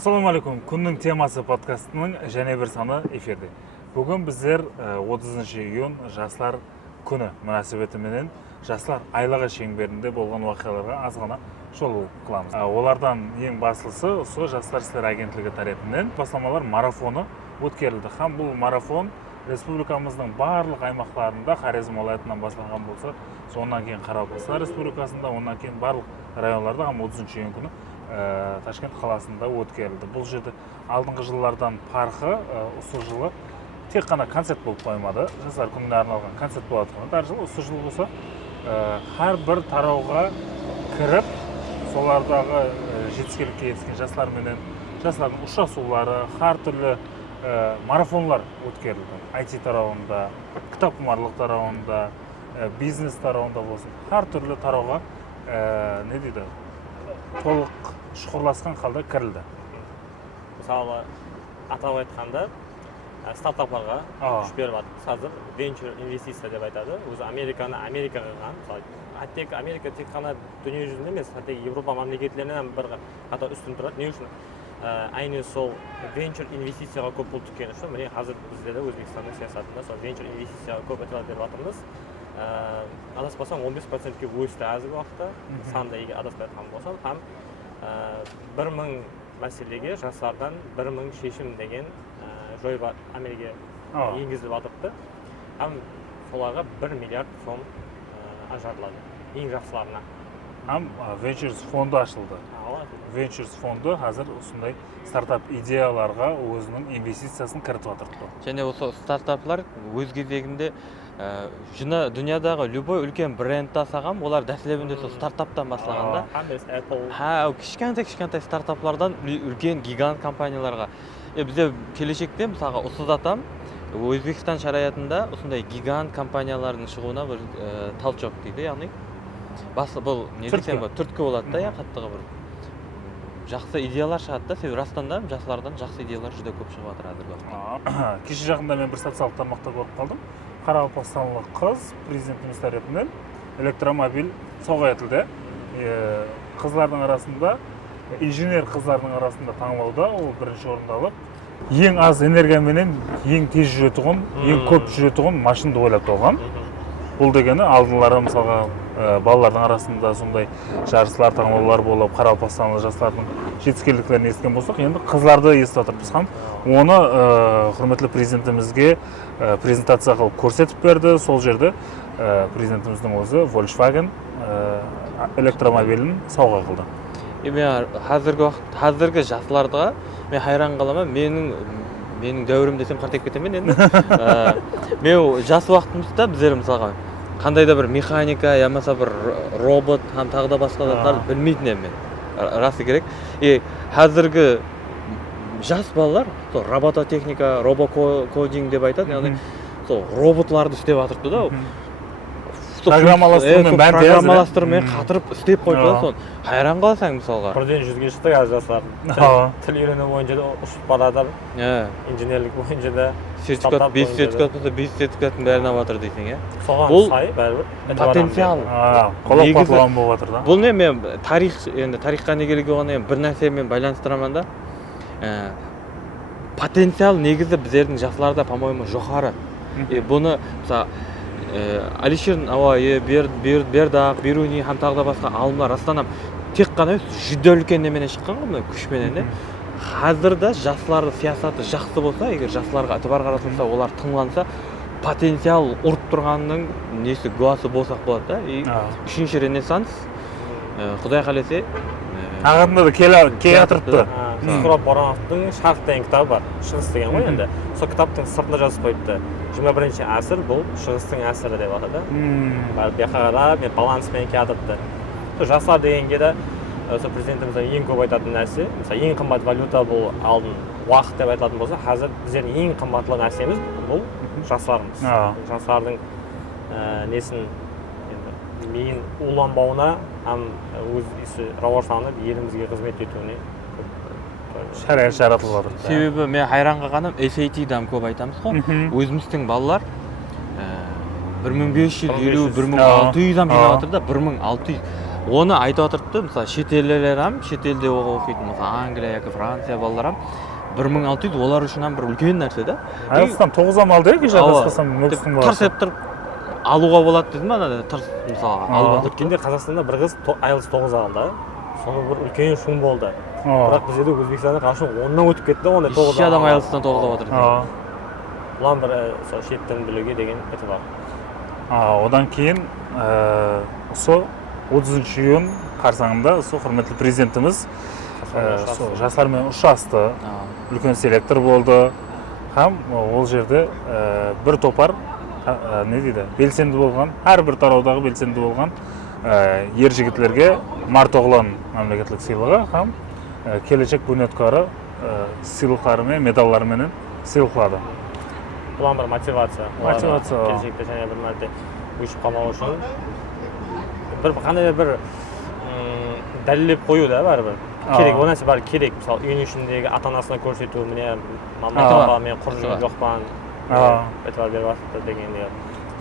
Ассалаумағалейкум. Күннің темасы подкастының және бір саны эфирде. Бүгін біздер 30 июн жастар күні мünәсәбәтіменен жастар айлығы шеңберінде болған оқиғаларға аз ғана шолу қыламыз. Олардан ең басылысы осы жастар істері агентлігі тарапынан бастамалар марафоны өткерілді. Һәм бұл марафон республикамыздың барлық аймақтарында Хорезм уалаятынан басталған болса, сонан кейін Қарақалпақстан республикасында, онан кейін барлық районларда һәм 30 июн күні Ташкент қаласында өткерілді. Бұл жерде алдыңғы жылдардан парқы осы жылы тек қана концерт болып қоймады. Жастар күніне арналған концерт болады. Әр жылы осы жыл болса, har bir тарауға кіріп, солардағы жетістікке жеткен жастарменен жастардың ұшырасулары, har түрлі марафонлар өткерілді. IT тарауында, кітапқұмарлық тарауында, бизнес тарауында болсын, har түрлі тарауға не дейді? Толық шұғырласқан қалда кірілді. Мысалы, атап айтқанда, стартаптарға күш беріп жатырмыз. Қазір venture инвестиция деп айтады. Өзі Америкаға мысалы, тек Америка тек қана дүние жүзінде емес, тек Европа мемлекеттерінен бір қатар үстін тұрады. Не үшін? Айны сол venture инвестицияға көп пұл түккен үшін, міне қазір бізде де Өзбекстанның саясатында сол venture инвестицияға көп айтылады беріп жатырмыз. Адаспасам 15%-ке өсті әзіргі уақытта, санда егер адаспай жатқан болсам, һәм 1000 мәселеге жастардан 1000 шешім деген жойып әмелге енгізіліп жатырды. Һәм соларға 1 миллиард сом ажыратылады, ең жақсыларына. Һәм Ventures фонды ашылды. Ventures фонды қазір осындай стартап идеяларға өзінің инвестициясын кіртіп жатыр. Және осы стартаплар өз кезегінде жына дүниядағы любой үлкен бренд тасаған, олар дәстүрлі сол стартаптан бастағанда, кішкентай стартаплардан үлкен гигант компанияларға. Бізде келешекте мысалға ұсынатам, Өзбекстан шариғатында осындай гигант компаниялардың шығуына бір талчок дейді, яғни басы бұл не десем, түрткі болады да, қаттығы бір жақсы идеялар шығады да, себебі растан да жастардан жақсы идеялар жүде көп шығып жатыр әзіргі уақытта. Кеше жақында мен бір социалдық тармақта көріп қалдым. Қарақалпақстандық қыз президентіміз тарапынан электромобиль сауға етілді. Қыздардың арасында, инженер қыздардың арасында таңдауда ол бірінші орынды алып, ең аз энергияменен ең тез жүретұғын, ең көп жүретұғын машинды ойлап тауған. Бұл дегені алдылары мысалға балалардың арасында сондай жарыстар, таңдаулар болып, Қарақалпақстандық жастардың жетістіктерін естіген болсақ, енді қыздарды естіп жатырмыз. Оны құрметті президентімізге презентация қылып көрсетіп берді. Сол жерде президентіміздің өзі Volkswagen электромобилін сауға қылды. Қазіргі жастарға мен хайран қаламын. Менің дәуірім десем қартайып кетемін енді. Мен жас уақытымызда біздер мысалға қандай да бір механика, ямаса бір робот, һәм тағы да басқа заттарды білмейтін едім мен. Расы керек. Қазіргі жас балалар сол робототехника, робокодинг деп айтады. Яғни сол роботларды істеп жатырды да. Программаластырумен қатырып істеп қойды. Сон хайран қаласаң мысалға. Бірден 100-ге шықты қазір жастар. Тіл үйрену бойынша да ұшып барады. Инженерлік бойынша да сертификат, 5 сертификат болса 5 сертификаттың бәрін алып жатыр дейсің, Соған сай бәрібір потенциал. Қолап қуатылған болып жатыр да. Бұл не, мен тарихқа не керек оған бір нәрсемен байланыстырамын да. Потенциал негізі біздердің жастарда, по-моему, жоғары. Бұны мысалы Алишер Науаи, Бердақ, Бируни һәм тағы да басқа ғалымдар растанам тек қана жүдә үлкен неменен шыққан ғой, күшменен. Қазірде жастардың саясаты жақсы болса, егер жастарға ітібар қарасылса, олар тыңланса, потенциал ұрып тұрғанның несі гуасы болсақ болады да. Үшінші ренессанс, Құдай қалесе ағырында да кей атырыпты. Сұрап Борановтың «Шарқ» деген кітабы бар, шығыс деген ғой енді. Сол кітаптың сыртында жазып қойыпты. 21-ші әсір бұл шығыстың әсірі деп атады. Бияқағада мен баланспен келатыпты. Жастар дегенге де президентіміздің ең көп айтатын нәрсе, ең қымбат валюта бұл алдын уақыт деп айтылатын болса, қазір біздердің ең қымбатлы нәрсеміз бұл жастарымыз. Жастардың несін миын уланбауына һәм өз ісі рауаштанып елімізге қызмет етуіне шариғат жаратылып жатыр. Себебі мен хайран қалғаным SAT-дан көп айтамыз ғой. Өзіміздің балалар 1550-1600-дан жинап жатыр да, 1600 оны айтып отырды, мысалы шетелдер шетелде оқитын, мысалы Англия яки Франция балалар 1600 олар үшін бір үлкен нәрсе да. Айлықтан 9 алды кеше басқасам мөкістің бағасы. Тырс ептір алуға болады деді ма, тырс мысалы алып жатыр. Өткенде Қазақстанда бір қыз айлысы 9 алды. Соны бір үлкен шум болды. Бірақ бізде Өзбекстанда қашу 10-нан өтіп кетті, оны 9 алды. Еш адам айлысынан 9 алып жатыр. Бұлан бір шет тілін білуге деген өте бар. Одан кейін сол 30 июнь қарсаңында сол құрметті президентіміз жастармен ұшасты, үлкен селектор болды. Һәм ол жерде бір топар не дейді, белсенді болған, әрбір тараудағы белсенді болған ер жігітлерге Мартоғлан мемлекеттік сыйлығы һәм келешек бүйнеткары сыйлықтарымен, медалдарымен сыйлықтады. Бұлан бір мотивация. Келешекте және бір мәрте өшіп қалмау үшін қандай бір дәлелдеп қою да бәрібір. Керек, ол нәрсе бәрі керек. Мысалы, үйінің ішіндегі ата-анасына көрсету, міне мама мен құржын жоқпан, әйтеуір беріп жатыр дегендей.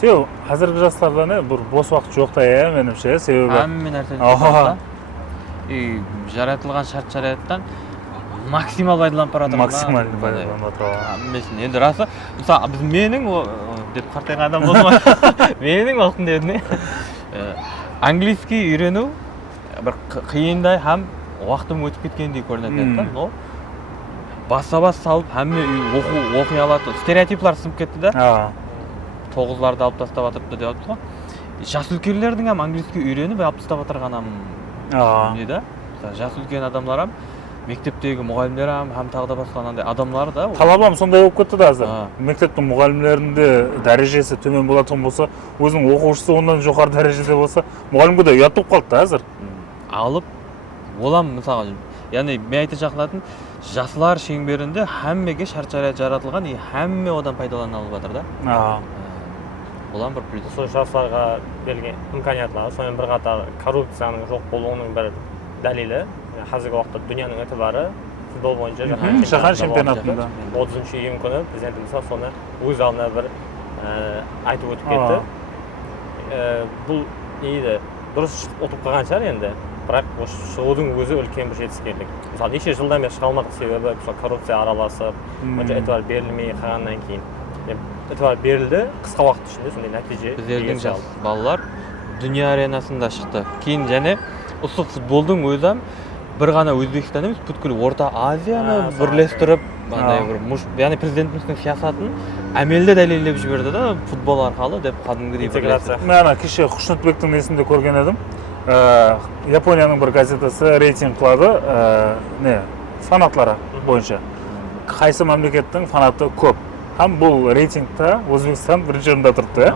Себебі қазіргі жастарда не бір бос уақыт жоқ та меніңше, себебі Әмме нәрсе и жаратылған шарт-шараттан максимал пайдаланып бара жатыр. Максимал пайдаланып жатыр. Мәселен, енді расы, мысалы біз менің деп қартайған адам болмай, менің уақытымда еді английский үйрену бір қиындай һәм уақытым өтіп кеткендей көрінеді да, но баса-бас салып әмме оқи алады. Стереотиплар сынып кетті да. 9-ларды алып тастап жатырды деп жатыр ғой. Жас үлкендердің английский үйреніп алып тастап жатырған не да? Жас үлкен адамдар мектептегі мұғалімдер һәм тағы да басқа андай адамдар да. Талабам сондай болып кетті да қазір. Мектептің мұғалімдерінде дәрежесі төмен болатын болса, өзінің оқушысы ондан жоғары дәрежеде болса, мұғалімге де ұят болып қалды да қазір. Алып, олам мысалы, яғни мен айта жақынатын жасылар шеңберінде әммеге шарт-шарат жаратылған, әмме одан пайдалана алып жатыр да. Олам бір плюс. Сол жастарға берілген имканиятлар, сонымен бір қатар коррупцияның жоқ болуының бір дәлелі. Қазіргі уақытта дүнияның өте бары футбол бойынша жаһан чемпионатында 30 июнь күні президентіміз соны өз алдына бір айтып өтіп кетті. Бұл еді дұрыс ұтып қалған шығар енді, бірақ шығудың өзі үлкен бір жетістіктік. Мысалы, неше жылдан бері шыға алмадық, себебі коррупция араласып, әйтеуір берілмей қалғаннан кейін әйтеуір берілді, қысқа уақыт ішінде сондай нәтиже. Біздердің жас балалар дүния аренасында шықты. Кейін және осы футболдың өзі бір ғана Өзбекстан емес, бүткіл Орта Азияны бірлестіріп, яғни президентіміздің саясатын әмелде дәлелдеп жіберді да, футбол арқылы деп кәдімгідей интеграция. Мен кеше Құшнатбектің несінде көрген едім. Японияның бір газетасы рейтинг қылады, фанатлары бойынша. Қайсы мемлекеттің фанаты көп. Һәм бұл рейтингта Өзбекстан бірінші орында тұрды.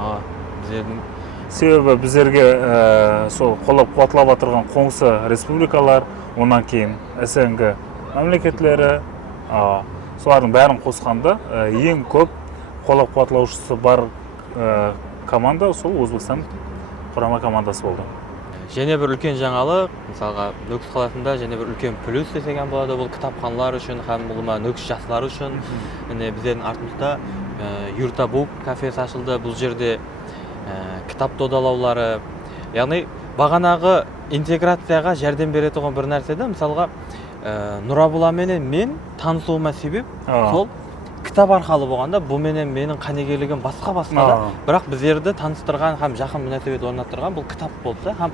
Себебі біздерге сол қолап қуатлап отырған қоңсы республикалар, онан кейін СНГ мемлекеттері, солардың бәрін қосқанда ең көп қолап қуатлаушысы бар команда сол Өзбекстан құрама командасы болды. Және бір үлкен жаңалық, мысалға Нүкіс қаласында және бір үлкен плюс десеген болады, бұл кітапханалар үшін һәм Нүкіс жастары үшін. Біздердің артымызда Юртабук кафесі ашылды. Бұл жерде кітап додалаулары, яғни бағанағы интеграцияға жәрдем беретін бір нәрседе, мысалға Нұрабуламенен мен танысуыма себеп сол кітап арқылы болғанда, бұл менің қанегелігім басқа да, бірақ біздерді таныстырған һәм жақын мүнәсебет орнаттырған бұл кітап болды. Һәм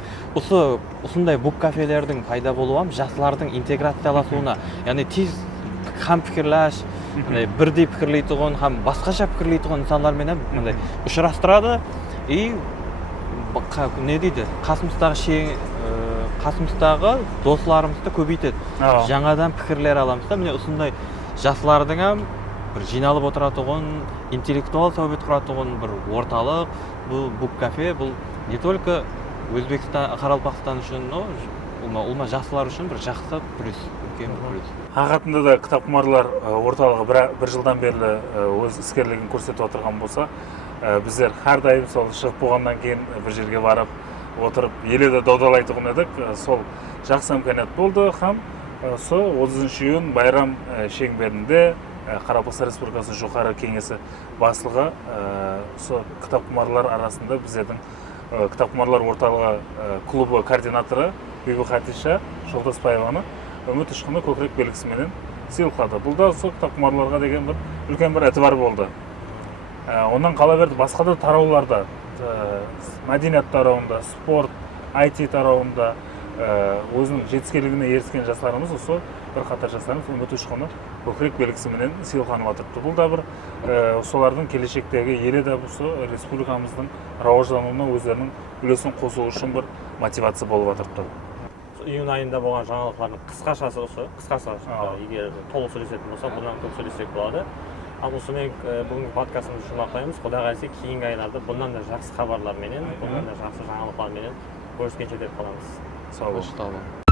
осындай бук кафелердің пайда болуы жаслардың интеграцияласуына, яғни тез һәм пікірләш, бірдей пікірлейтұғын һәм басқаша пікірлейтұғын инсанлармен ұшырастырады. И не дейді, қасымыздағы достарымызды көбейтеді. Жаңадан пікірлер аламыз да, міне осындай жаслардың бір жиналып отыратұғын, интеллектуал сәубет құратұғын бір орталық, бұл бук кафе, бұл не только Өзбекстан, Қарақалпақстан үшін, олма жасылар үшін бір жақсы плюс, үлкен плюс. Хақатында да кітапқұмарлар орталығы бір жылдан бері өз іскерлігін көрсетіп отырған болса, біздер әрдайым сол шығып болғаннан кейін бір жерге барып отырып, еледі даудалайтұғын едік, сол жақсы имканият болды. Һәм сол 30 июнь байрам шеңберінде Қарақалпақстан Республикасының жоғары кеңесі басшылығы сол кітапқұмарлар арасында біздердің кітапқұмарлар орталығы клубы координаторы Бибі Хатиша Жолдаспаеваны үміт ұшқыны көкірек белгісіменен сыйлықтады. Бұл да сол кітапқұмарларға деген үлкен бір әтібар болды. Онан қала берді басқа да тарауларда, мәдениет тарауында, спорт, IT тарауында өзінің жетістікке еріскен жастарымыз осы бірқатар жастарымыз үміт ұшқыны көкірек белгісіменен сыйлыққанып жатырды. Бұл да бір солардың келешектегі елі де осы республикамыздың рауаждануына өздерінің үлесін қосу үшін бір мотивация болып жатырды. Июнь айында болған жаңалықтардың қысқашасы осы, егер толық сөйлесетін болсақ, бұдан көп сөйлесек болады. Ал осымен бүгінгі подкастымызды шумақтаймыз. Құдай қаласа кейінгі айларда бұндан да жақсы хабарларменен, бұндан да жақсы жаңалықтарменен көріскенше деп қаламыз. Сау болыңыз.